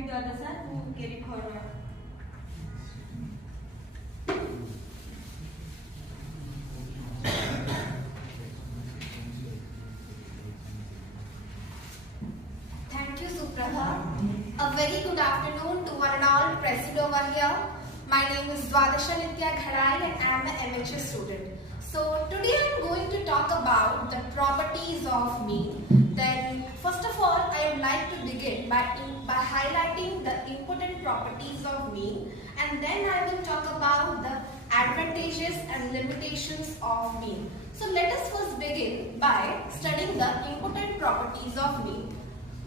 invite Dwadasha to carry forward. Thank you, Suprabha. A very good afternoon to one and all present over here. My name is Dwadashaneetya Ghadai and I am an MHA student. So today I am going to talk about the properties of mean. Then first of all, I would like to begin by highlighting the important properties of mean, and then I will talk about the advantages and limitations of mean. So let us first begin by studying the important properties of mean.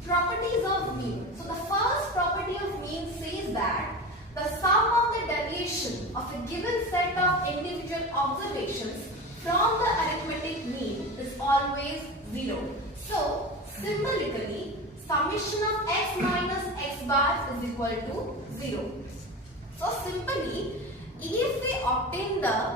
Properties of mean. So the first property of mean says that the sum of the deviation of a given set of individual observations from the arithmetic mean is always 0. So symbolically, summation of x minus x bar is equal to 0. So simply, if we obtain the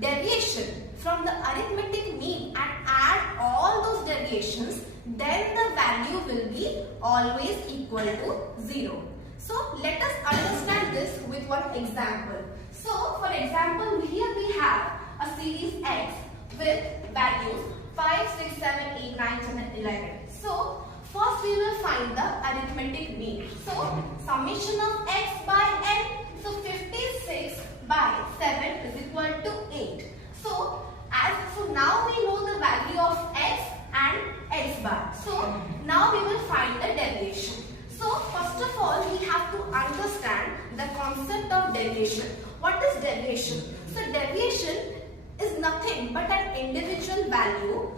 deviation from the arithmetic mean and add all those deviations, then the value will be always equal to 0. So let us understand this with one example. So for example, here we have a series x with values 5, 6, 7, 8, 9, 10 and 11. So first we will find the arithmetic mean. So summation of x by n. So 56 by 7 is equal to 8. So now we know the value of x and x bar. So now we will find the deviation. So first of all, we have to understand the concept of deviation. What is deviation? So deviation is nothing but an individual value.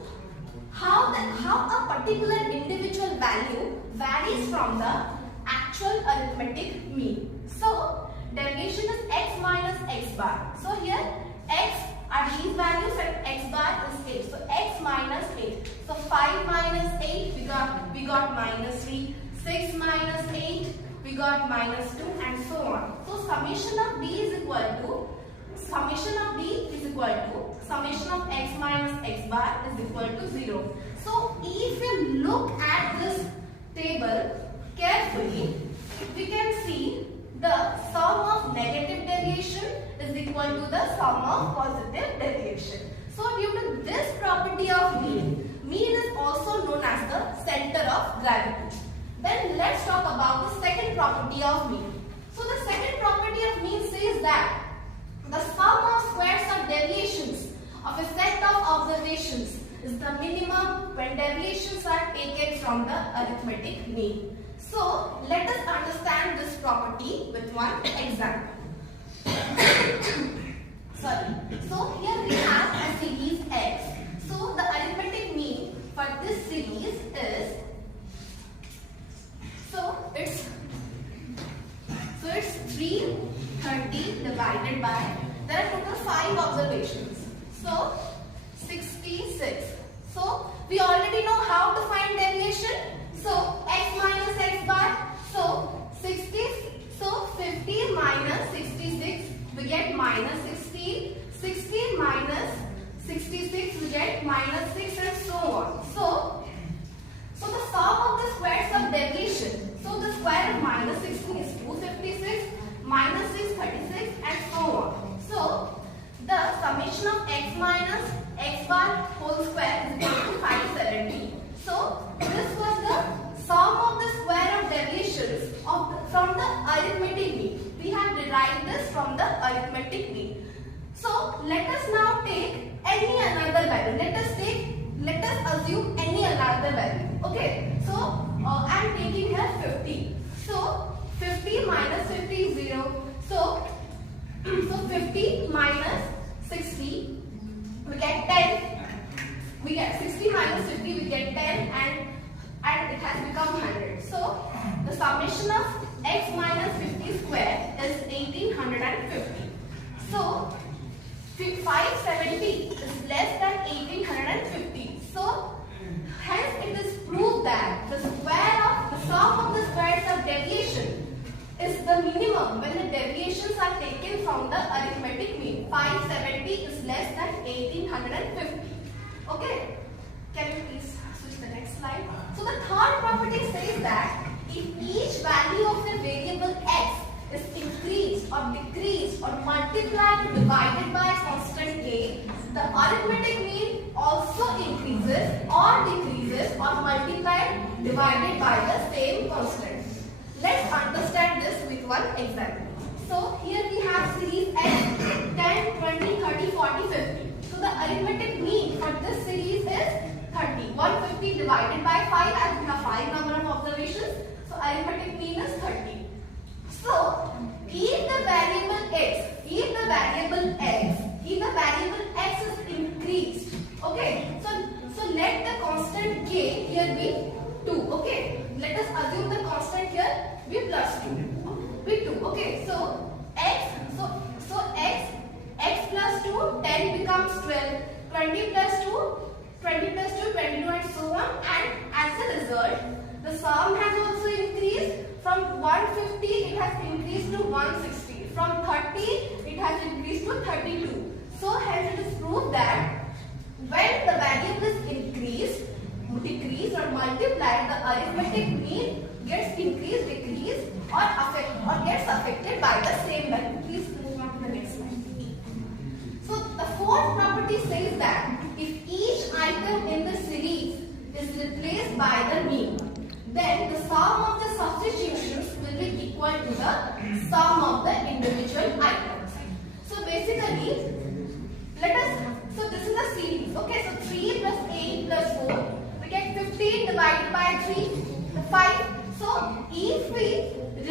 How a particular individual value varies from the actual arithmetic mean. So deviation is x minus x bar. So here x are these values and x bar is 8. So x minus 8. So 5 minus 8 we got minus 3. 6 minus 8 we got minus 2 and so on. So summation of b is equal to summation of x minus x bar is equal to 0. So if you look at this table carefully, we can see the sum of negative deviation is equal to the sum of positive deviation. So due to this property of mean is also known as the center of gravity. Then let's talk about the second property of mean. So the second property of mean says that the sum of squares of deviations of a set of observations is the minimum when deviations are taken from the arithmetic mean. So let us understand this property with one example. Sorry. So here we have a series x. So the arithmetic mean for this series is it's 330 divided by, there are total 5 observations. So 66. So we already know how to find deviation. So x minus x bar. So 50 minus 66 we get minus 16. 16 minus 66 we get minus 6 and so on. So the sum of the squares of deviation. So the square of minus 16 is 256, minus 6 36 and so on. So the summation of x minus x bar whole square is equal to 570. So this was the sum of the square of deviations from the arithmetic mean. We have derived this from the arithmetic mean. So let us now take any another value. Let us assume any another value. Okay. So I am taking here 50. So 50 minus 50 is 0. So 50 minus 60 we get 10. We get 60 minus 50 we get 10 and it has become 100. So the summation of x minus 50 square is 1850. So 570 is less than 1850. So hence it is proved that the sum of the squares of deviation is the minimum when the deviations are taken from the arithmetic mean. 570 is less than 1850. Okay. Can you please switch the next slide? So the third property says that if each value of the or decreased or multiplied or divided by constant k, the arithmetic mean also increases or decreases or multiplied divided by the same constant. Let's understand this with one example. So here we have series x 10, 20, 30, 40, 50. So the arithmetic mean for this series is 30. 150 divided by 5 as we have 5 number of observations. So arithmetic mean is 30. So if the variable x is increased, okay. So let the constant k here be 2, okay. Let us assume the constant here be plus 2, be 2, okay. So x plus 2, 10 becomes 12, 20 plus 2, 22 and so on, and as a result the sum has also increased. From 150 it has increased to 160, from 30 it has increased to 32. So hence it is proved that when the variable is increased, decreased or multiplied, the arithmetic mean gets increased, decreased or gets affected by the same value. Please move on to the next slide. So the fourth property says that if each item in the series is replaced by the mean, then the sum of the substitutions will be equal to the sum of the individual items. So basically, so this is a series, okay. So 3 plus 8 plus 4, we get 15 divided by 3, 5. So if we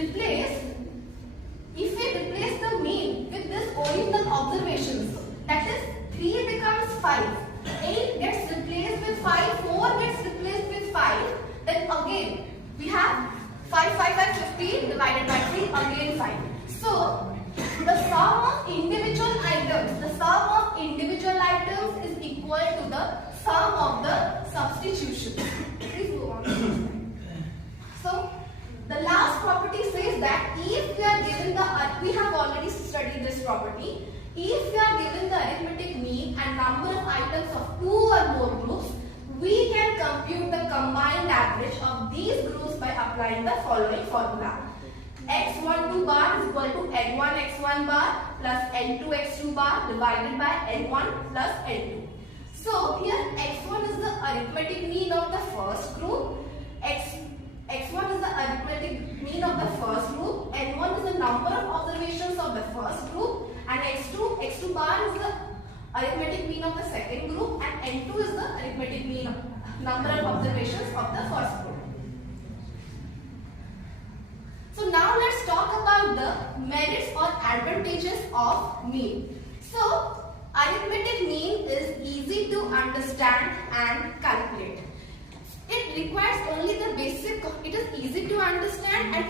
replace the mean with this original observations, that is 3 becomes 5, 8 gets replaced with 5, 4 gets replaced with 5, then again we have 15 divided by 3, again 5. So the sum of individual items is equal to the sum of the substitutions. Please move on. So the last property says that if we are given we have already studied this property. If we are given the arithmetic mean and number of items of 2 or more groups, we can compute the combined average of these groups by applying the following formula. x12 bar is equal to n1 x1 bar plus n2 x2 bar divided by n1 plus n2. So here x1 is the arithmetic mean of the first group, x1 is the arithmetic mean of the first group, n1 is the number of observations of the first group, and x2 bar is the arithmetic mean of the second group, and n2 is the arithmetic mean of number of observations of the first group. So now let's talk about the merits or advantages of mean. So arithmetic mean is easy to understand and calculate. It requires only the basic, it is easy to understand and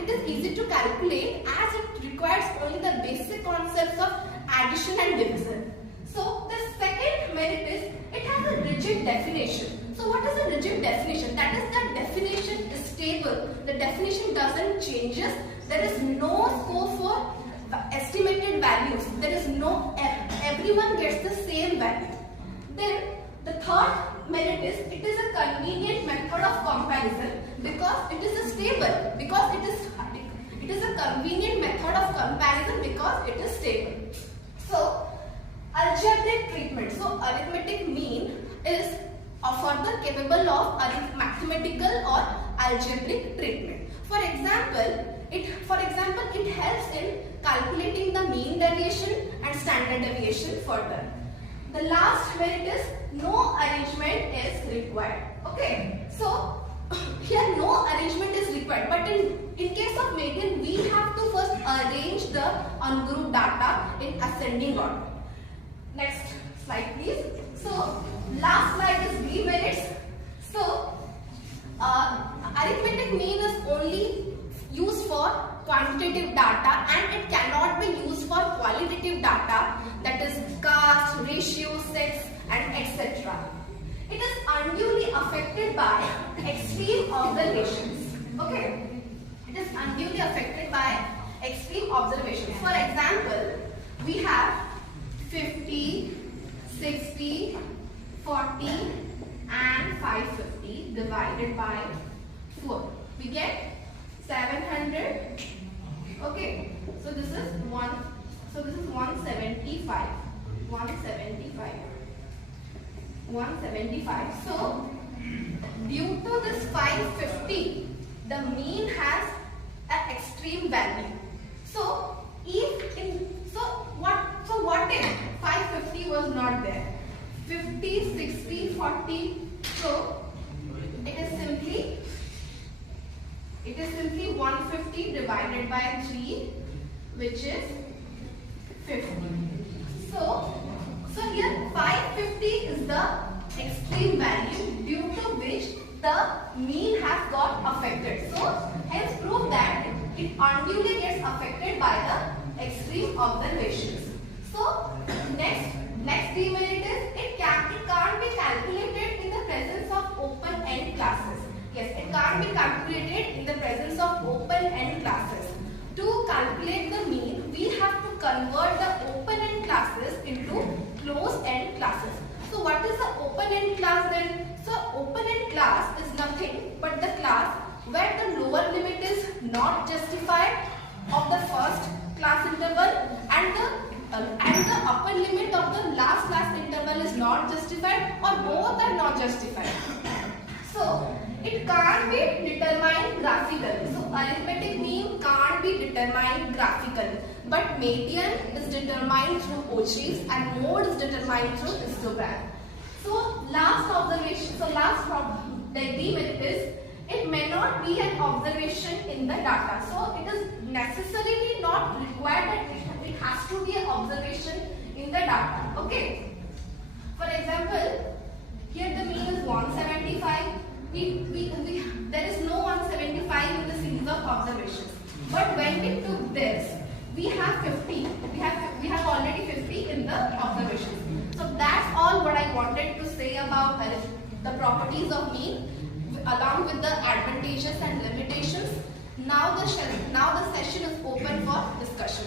it is easy to calculate, as it requires only the basic concepts of addition and division. So the second merit is it has a rigid definition. So what is a rigid definition? That is, the definition is stable. The definition doesn't changes. There is no scope for estimated values. There is no, everyone gets the same value. Then the third merit is it is a convenient method of comparison because it is a stable, because it is a convenient method of comparison because it is stable. So algebraic treatment. So arithmetic mean is further capable of mathematical or algebraic treatment. For example, it helps in calculating the mean deviation and standard deviation further. The last merit is no arrangement is required. Okay, so here no arrangement is required, but in case of median, we have to first arrange the ungrouped data in ascending order. Next slide, please. So last slide is demerits. So arithmetic mean is only used for quantitative data and it cannot be used for qualitative data, that is caste, ratio, sex and etc. It is unduly affected by extreme observations. Okay, it is unduly affected by extreme observations. For example, we have 50, 60, 40 and 550 divided by 4. We get 700. Okay, So this is 175. 175. So due to this 550, the mean has an extreme value. So what if 550 was not there? 50, 60, 40. So it is simply 150 divided by 3, which is 50. So here 550 is the extreme value due to which the mean has got affected. So hence prove that it unduly gets affected by the extreme observations. So next demerit is it can't be calculated in the presence of open-end classes. Yes, it can't be calculated in the presence of open-end classes. To calculate the mean, we have to convert the open-end classes into closed-end classes. So what is the open-end class then? So open-end class is nothing but the class where the lower limit is not justified of the first class interval and the upper limit of the last class interval is not justified, or both are not justified. So it can't be determined graphically. So arithmetic mean can't be determined graphically, but median is determined through OGs and mode is determined through histogram. So last observation, the demerit is it may not be an observation in the data. So it is necessarily not required that it has to be an observation in the data. Okay. For example, here the mean is 175. There is no 175 in the series of observations. But when we took this, we have 50. We have already 50 in the observations. So that's all what I wanted to say about the properties of mean, along with the advantages and limitations. Now the session is open for discussion.